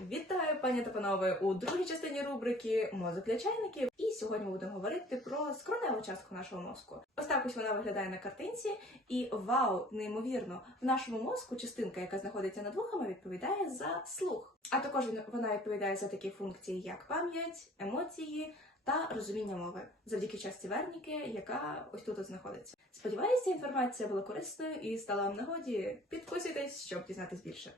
Вітаю, пані та панове, у другій частині рубрики «Мозок для чайників». І сьогодні ми будемо говорити про скроневу частку нашого мозку. Ось так ось вона виглядає на картинці. І вау, неймовірно, в нашому мозку частинка, яка знаходиться над вухами, відповідає за слух. А також вона відповідає за такі функції, як пам'ять, емоції та розуміння мови, завдяки частці Верніки, яка ось тут знаходиться. Сподіваюся, ця інформація була корисною і стала вам нагоді. Підписуйтесь, щоб дізнатись більше.